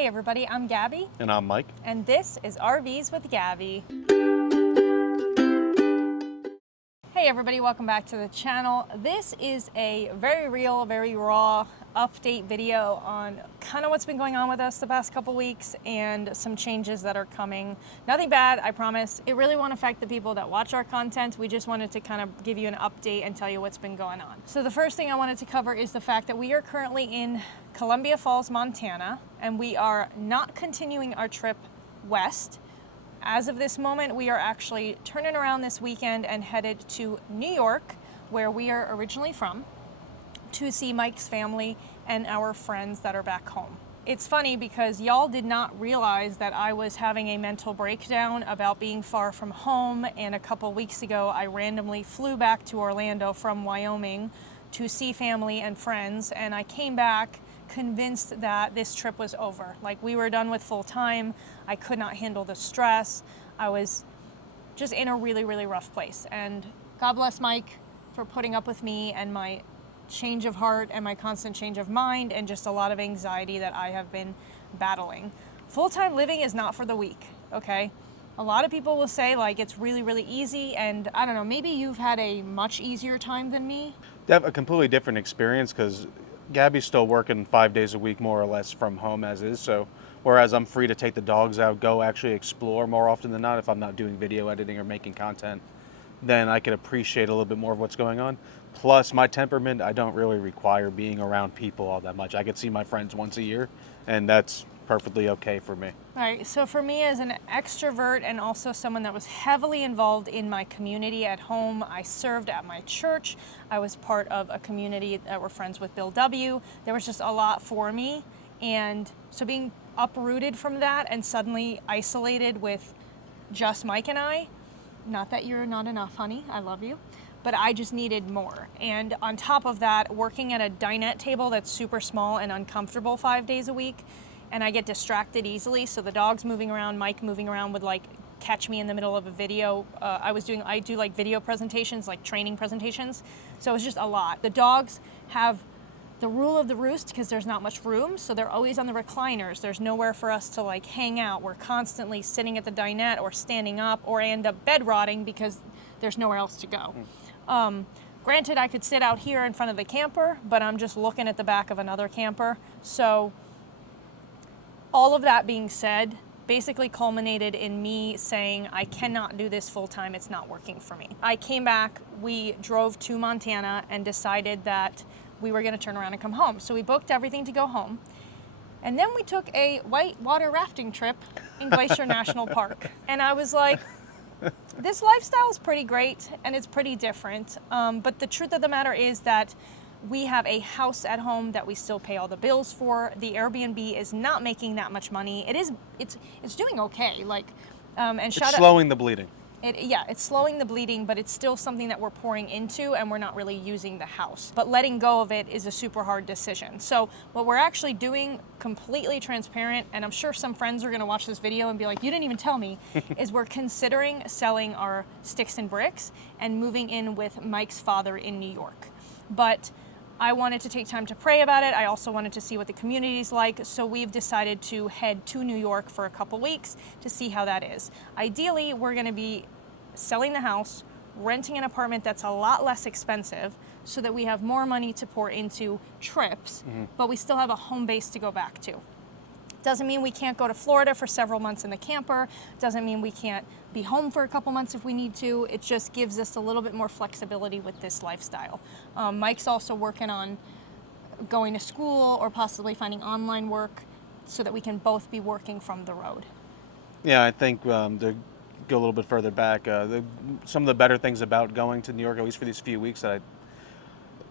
Hey everybody, I'm Gabby. And I'm Mike. And this is RVs with Gabby. Hey everybody, welcome back to the channel. This is a very real, very raw update video on kind of what's been going on with us the past couple weeks and some changes that are coming. Nothing bad, I promise. It really won't affect the people that watch our content. We just wanted to kind of give you an update and tell you what's been going on. So the first thing I wanted to cover is the fact that we are currently in Columbia Falls, Montana, and we are not continuing our trip west. As of this moment, we are actually turning around this weekend and headed to New York, where we are originally from, to see Mike's family and our friends that are back home. It's funny because y'all did not realize that I was having a mental breakdown about being far from home, and a couple weeks ago I randomly flew back to Orlando from Wyoming to see family and friends, and I came back convinced that this trip was over. Like, we were done with full time. I could not handle the stress. I was just in a really, really rough place. And God bless Mike for putting up with me and my change of heart and my constant change of mind and just a lot of anxiety that I have been battling. Full-time living is not for the weak, okay? A lot of people will say like it's really, really easy, and I don't know, maybe you've had a much easier time than me. They have a completely different experience because Gabby's still working 5 days a week more or less from home as is, so whereas I'm free to take the dogs out, go actually explore more often than not if I'm not doing video editing or making content, then I could appreciate a little bit more of what's going on. Plus, my temperament, I don't really require being around people all that much. I could see my friends once a year, and that's perfectly okay for me. All right, so for me as an extrovert and also someone that was heavily involved in my community at home, I served at my church, I was part of a community that were friends with Bill W. There was just a lot for me, and so being uprooted from that and suddenly isolated with just Mike and I, not that you're not enough, honey, I love you, but I just needed more. And on top of that, working at a dinette table that's super small and uncomfortable 5 days a week, and I get distracted easily, so the dog's moving around, Mike moving around would like catch me in the middle of a video. I do like video presentations, like training presentations, so it was just a lot. The dogs have the rule of the roost because there's not much room, so they're always on the recliners. There's nowhere for us to like hang out. We're constantly sitting at the dinette or standing up, or I end up bed rotting because there's nowhere else to go. Granted, I could sit out here in front of the camper, but I'm just looking at the back of another camper. So all of that being said, basically culminated in me saying, I cannot do this full time, it's not working for me. I came back, we drove to Montana and decided that we were gonna turn around and come home. So we booked everything to go home. And then we took a whitewater rafting trip in Glacier National Park. And I was like, this lifestyle is pretty great and it's pretty different. But the truth of the matter is that we have a house at home that we still pay all the bills for. The Airbnb is not making that much money. It's doing okay. Like, and It's slowing the bleeding. Yeah, it's slowing the bleeding, but it's still something that we're pouring into and we're not really using the house. But letting go of it is a super hard decision. So what we're actually doing, completely transparent, and I'm sure some friends are gonna watch this video and be like, you didn't even tell me, is we're considering selling our sticks and bricks and moving in with Mike's father in New York. But I wanted to take time to pray about it. I also wanted to see what the community's like, so we've decided to head to New York for a couple weeks to see how that is. Ideally, we're gonna be selling the house, renting an apartment that's a lot less expensive so that we have more money to pour into trips, but we still have a home base to go back to. Doesn't mean we can't go to Florida for several months in the camper. Doesn't mean we can't be home for a couple months if we need to. It just gives us a little bit more flexibility with this lifestyle. Mike's also working on going to school or possibly finding online work so that we can both be working from the road. Yeah, I think to go a little bit further back, some of the better things about going to New York, at least for these few weeks,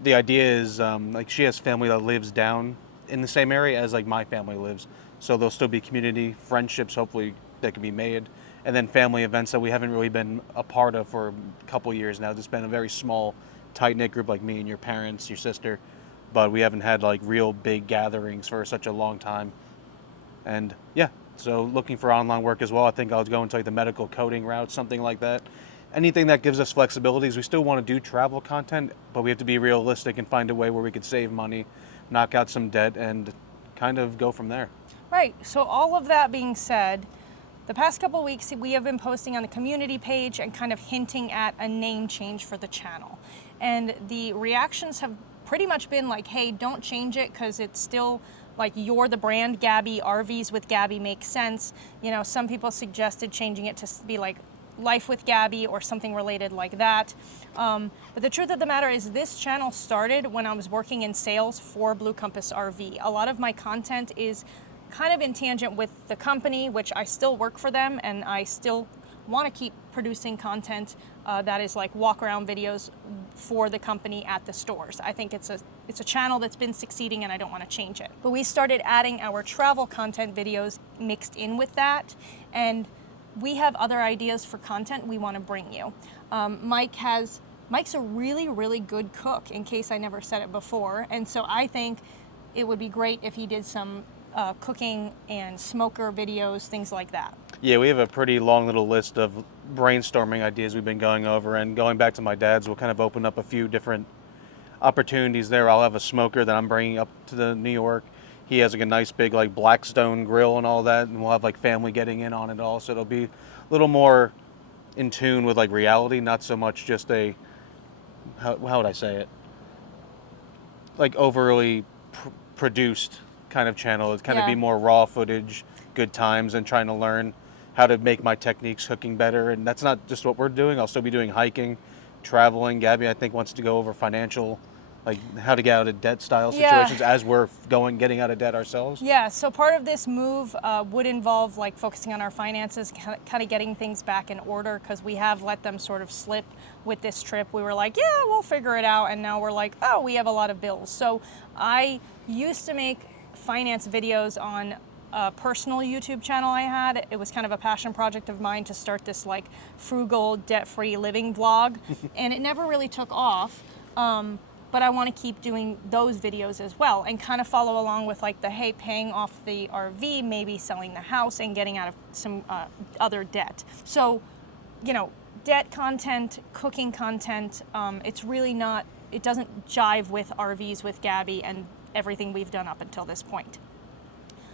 the idea is like she has family that lives down in the same area as like my family lives. So there'll still be community friendships, hopefully, that can be made. And then family events that we haven't really been a part of for a couple years now. It's been a very small, tight-knit group like me and your parents, your sister. But we haven't had like real big gatherings for such a long time. And yeah, so looking for online work as well. I think I'll go into like the medical coding route, something like that. Anything that gives us flexibilities. We still want to do travel content, but we have to be realistic and find a way where we could save money, knock out some debt, and kind of go from there. Right. So all of that being said, the past couple weeks we have been posting on the community page and kind of hinting at a name change for the channel. And the reactions have pretty much been like, hey, don't change it because it's still like you're the brand Gabby, RVs with Gabby makes sense. You know, some people suggested changing it to be like Life with Gabby or something related like that. But the truth of the matter is this channel started when I was working in sales for Blue Compass RV. A lot of my content is kind of in tangent with the company, which I still work for them and I still want to keep producing content that is like walk around videos for the company at the stores. I think it's a channel that's been succeeding and I don't want to change it. But we started adding our travel content videos mixed in with that, and we have other ideas for content we want to bring you. Mike's a really, really good cook, in case I never said it before, and so I think it would be great if he did some cooking and smoker videos, things like that. Yeah, we have a pretty long little list of brainstorming ideas we've been going over, and going back to my dad's, we'll kind of open up a few different opportunities there. I'll have a smoker that I'm bringing up to the New York. He has like a nice big like Blackstone grill and all that, and we'll have like family getting in on it all, so it'll be a little more in tune with like reality, not so much just a, how would I say it, like overly produced kind of channel. It's kind of be more raw footage, good times, and trying to learn how to make my techniques cooking better. And that's not just what we're doing. I'll still be doing hiking, traveling. Gabby, I think, wants to go over financial, like how to get out of debt style situations as we're getting out of debt ourselves. Yeah, so part of this move would involve like focusing on our finances, kind of getting things back in order, because we have let them sort of slip with this trip. We were like, yeah, we'll figure it out. And now we're like, oh, we have a lot of bills. So I used to make finance videos on a personal YouTube channel I had. It was kind of a passion project of mine to start this like frugal, debt-free living vlog, and it never really took off. But I want to keep doing those videos as well and kind of follow along with like the, hey, paying off the RV, maybe selling the house and getting out of some other debt. So, you know, debt content, cooking content, it's really not, it doesn't jive with RVs with Gabby and everything we've done up until this point.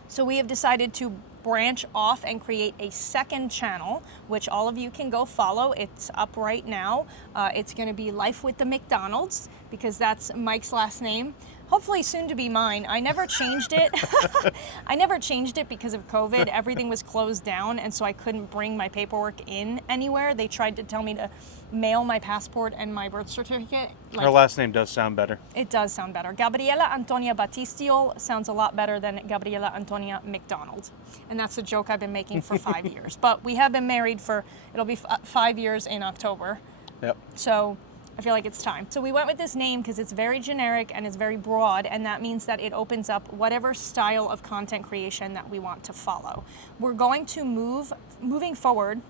So we have decided to branch off and create a second channel, which all of you can go follow. It's up right now. It's going to be Life with the McDonald's, because that's Mike's last name. Hopefully soon to be mine. I never changed it. I never changed it because of COVID. Everything was closed down, and so I couldn't bring my paperwork in anywhere. They tried to tell me to mail my passport and my birth certificate. Her last name does sound better. It does sound better. Gabriela Antonia Battistiol sounds a lot better than Gabriela Antonia McDonald. And that's a joke I've been making for 5 years. But we have been married for, it'll be 5 years in October. Yep. So I feel like it's time. So we went with this name because it's very generic and it's very broad, and that means that it opens up whatever style of content creation that we want to follow. We're going to moving forward,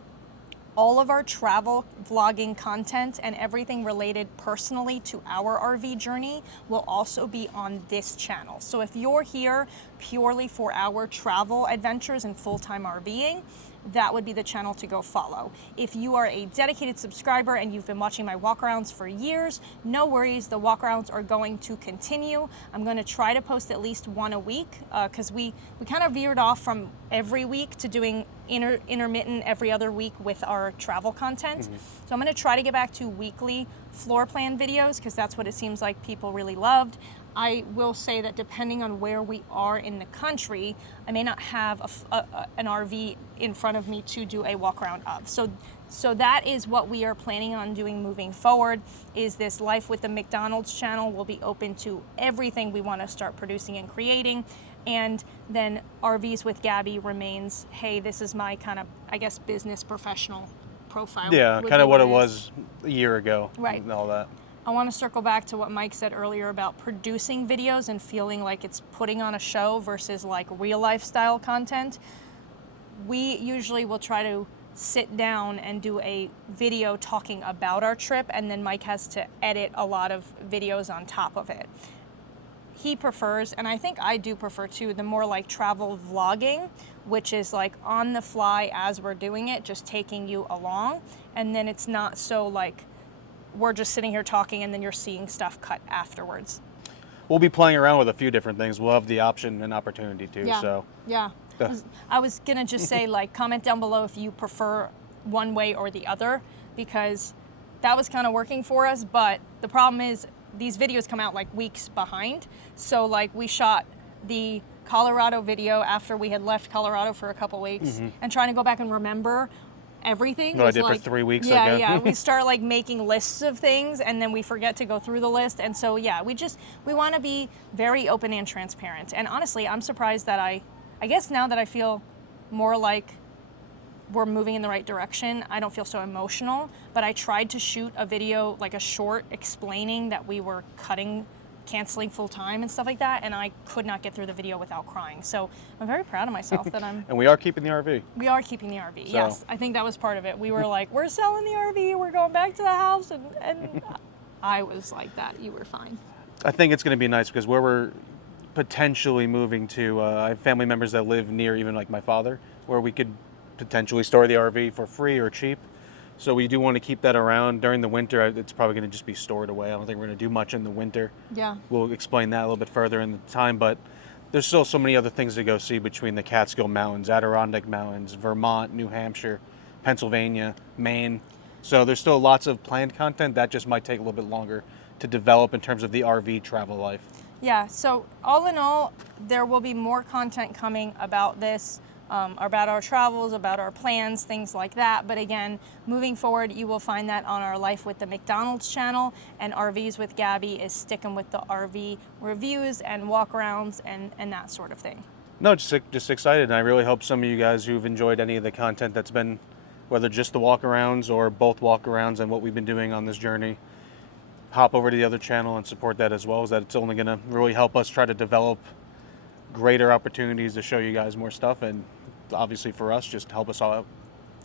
all of our travel vlogging content and everything related personally to our RV journey will also be on this channel. So if you're here purely for our travel adventures and full-time RVing, that would be the channel to go follow. If you are a dedicated subscriber and you've been watching my walkarounds for years, no worries, the walkarounds are going to continue. I'm going to try to post at least one a week because we kind of veered off from every week to doing intermittent every other week with our travel content. Mm-hmm. So I'm going to try to get back to weekly floor plan videos because that's what it seems like people really loved. I will say that depending on where we are in the country, I may not have an RV in front of me to do a walk around of. So that is what we are planning on doing moving forward, is this Life with the McDonald's channel will be open to everything we want to start producing and creating. And then RVs with Gabby remains, hey, this is my kind of, I guess, business professional profile. Yeah, kind of what it was a year ago. Right. And all that. I want to circle back to what Mike said earlier about producing videos and feeling like it's putting on a show versus like real lifestyle content. We usually will try to sit down and do a video talking about our trip, and then Mike has to edit a lot of videos on top of it. He prefers, and I think I do prefer too, the more like travel vlogging, which is like on the fly as we're doing it, just taking you along, and then it's not so like we're just sitting here talking and then you're seeing stuff cut afterwards. we'll be playing around with a few different things. We'll have the option and opportunity to. Yeah. So Yeah. I was going to just say, like, comment down below if you prefer one way or the other, because that was kind of working for us. But the problem is these videos come out like weeks behind. So, like, we shot the Colorado video after we had left Colorado for a couple weeks, and trying to go back and remember everything. what I was did like, for 3 weeks yeah, ago. yeah. We start like making lists of things, and then we forget to go through the list. And so, yeah, we want to be very open and transparent. And honestly, I'm surprised that I guess now that I feel more like we're moving in the right direction, I don't feel so emotional. But I tried to shoot a video, like a short, explaining that we were canceling full time and stuff like that, and I could not get through the video without crying. So I'm very proud of myself that And we are keeping the RV. we are keeping the RV. So- Yes, I think that was part of it. We were like, we're selling the RV, we're going back to the house, and I was like that. You were fine. I think it's going to be nice because where we're potentially moving to, I have family members that live near even like my father, where we could potentially store the RV for free or cheap. So we do want to keep that around during the winter. It's probably going to just be stored away. I don't think we're going to do much in the winter. Yeah. We'll explain that a little bit further in the time, but there's still so many other things to go see between the Catskill Mountains, Adirondack Mountains, Vermont, New Hampshire, Pennsylvania, Maine. So there's still lots of planned content that just might take a little bit longer to develop in terms of the RV travel life. Yeah, so all in all, there will be more content coming about this, about our travels, about our plans, things like that. But again, moving forward, you will find that on our Life with the McDonald's channel, and RVs with Gabby is sticking with the RV reviews and walkarounds and that sort of thing. No, just excited, and I really hope some of you guys who've enjoyed any of the content that's been, whether just the walkarounds or both walkarounds and what we've been doing on this journey, hop over to the other channel and support that as well, as that it's only going to really help us try to develop greater opportunities to show you guys more stuff, and obviously for us, just help us all out.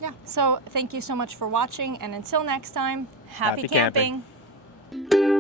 Yeah, so thank you so much for watching, and until next time, happy Happy camping. camping.